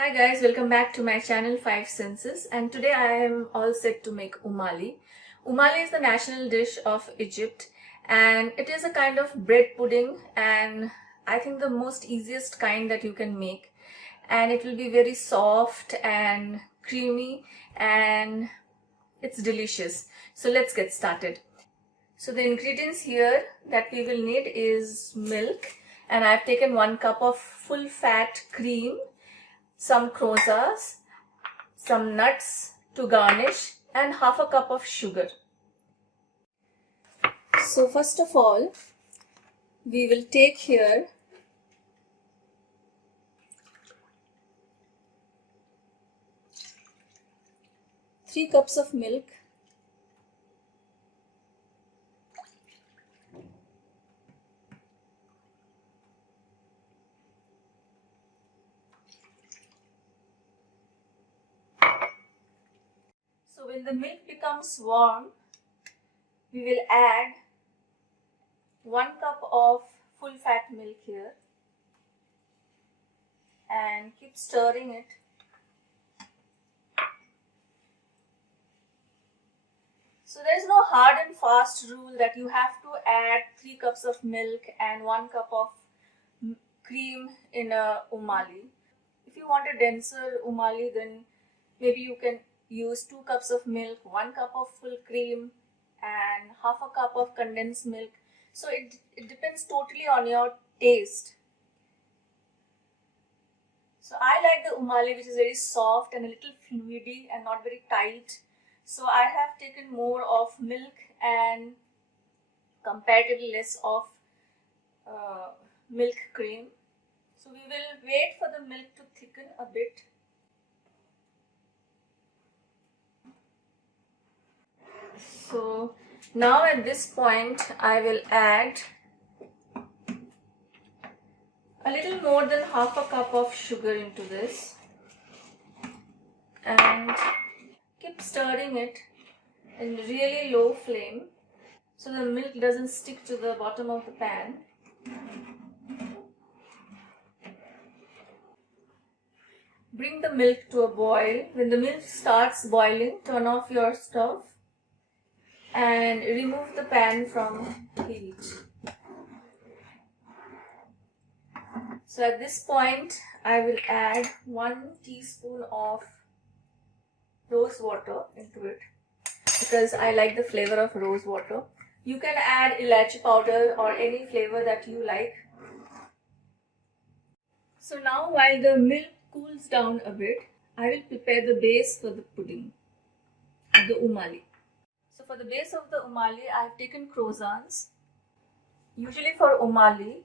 Hi guys, welcome back to my channel 5 Senses, and today I am all set to make Omali. Omali is the national dish of Egypt and it is a kind of bread pudding, and I think the most easiest kind that you can make, and it will be very soft and creamy and it's delicious. So let's get started. So the ingredients here that we will need is milk, and I've taken 1 cup of full fat cream, some croissants, some nuts to garnish, and half a cup of sugar. So first of all, we will take here three cups of milk, so when the milk becomes warm, we will add 1 cup of full fat milk here and keep stirring it. So there is no hard and fast rule that you have to add 3 cups of milk and 1 cup of cream in a Omali. If you want a denser Omali, then maybe you can use 2 cups of milk, 1 cup of full cream and half a cup of condensed milk. So it depends totally on your taste. So I like the Omali which is very soft and a little fluidy and not very tight. So I have taken more of milk and comparatively less of milk cream. So we will wait for the milk to thicken a bit. So now at this point I will add a little more than half a cup of sugar into this and keep stirring it in really low flame so the milk doesn't stick to the bottom of the pan. Bring the milk to a boil. When the milk starts boiling, turn off your stove and remove the pan from heat. So at this point, I will add 1 teaspoon of rose water into it because I like the flavor of rose water. You can add elaichi powder or any flavor that you like. So now while the milk cools down a bit, I will prepare the base for the pudding, the Omali. So for the base of the Omali, I have taken croissants. Usually for Omali,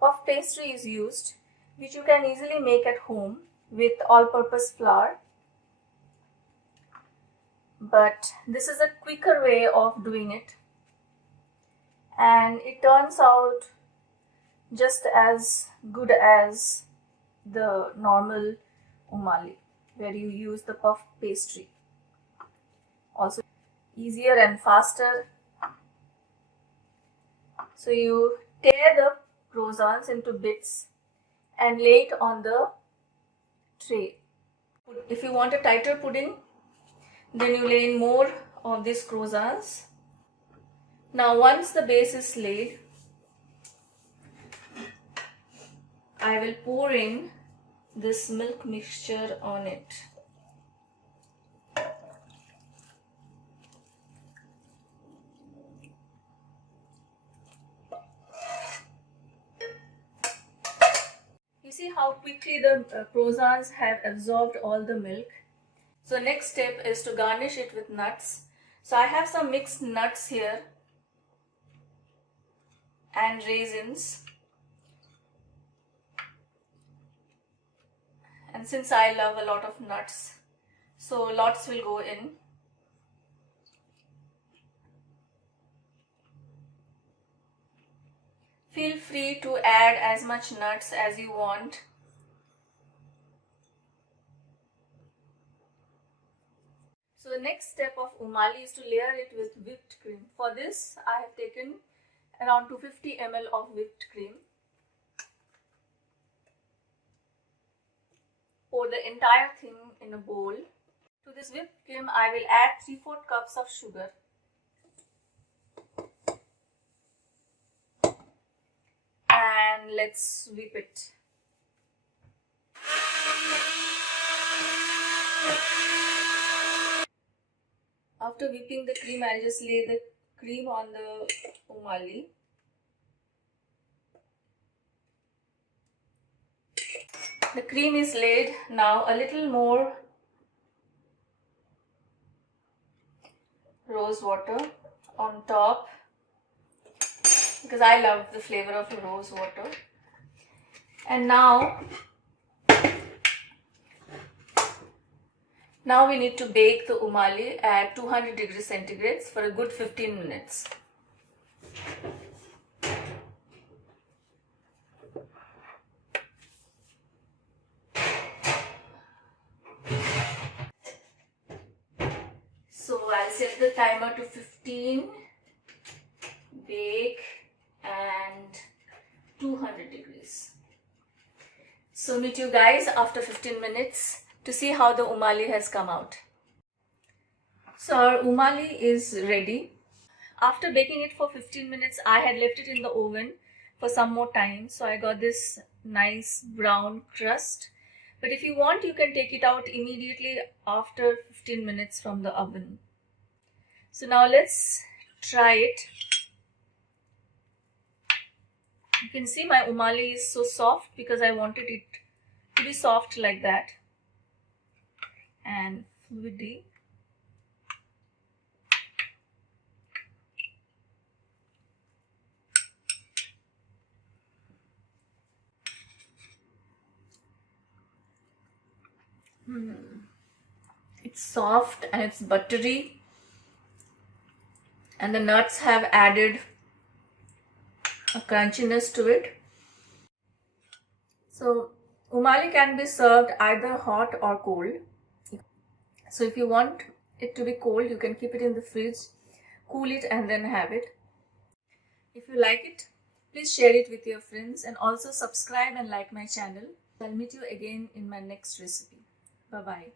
puff pastry is used, which you can easily make at home with all-purpose flour. But this is a quicker way of doing it, and it turns out just as good as the normal Omali where you use the puff pastry. Also easier and faster. So you tear the croissants into bits and lay it on the tray. If you want a tighter pudding, then you lay in more of these croissants. Now once the base is laid, I will pour in this milk mixture on it. You see how quickly the croissants have absorbed all the milk. So next step is to garnish it with nuts. So I have some mixed nuts here and raisins. And since I love a lot of nuts, so lots will go in. Feel free to add as much nuts as you want. So the next step of Omali is to layer it with whipped cream. For this, I have taken around 250 ml of whipped cream. pour the entire thing in a bowl. To this whipped cream, I will add 3/4 cups of sugar. And let's whip it. After whipping the cream, I'll just lay the cream on the Omali. The cream is laid. Now a little more rose water on top, because I love the flavor of rose water. And now we need to bake the Omali at 200 degrees centigrade for a good 15 minutes. So I'll set the timer to 15, bake, and 200 degrees. So meet you guys after 15 minutes to see how the Omali has come out. So our Omali is ready. After baking it for 15 minutes, I had left it in the oven for some more time. So I got this nice brown crust. But if you want, you can take it out immediately after 15 minutes from the oven. So now let's try it. You can see my Omali is so soft because I wanted it to be soft like that and fluidy. It's soft and it's buttery, and the nuts have added a crunchiness to it. So Omali can be served either hot or cold. So if you want it to be cold, you can keep it in the fridge, cool it, and then have it. If you like it, please share it with your friends and also subscribe and like my channel. I'll meet you again in my next recipe. Bye bye.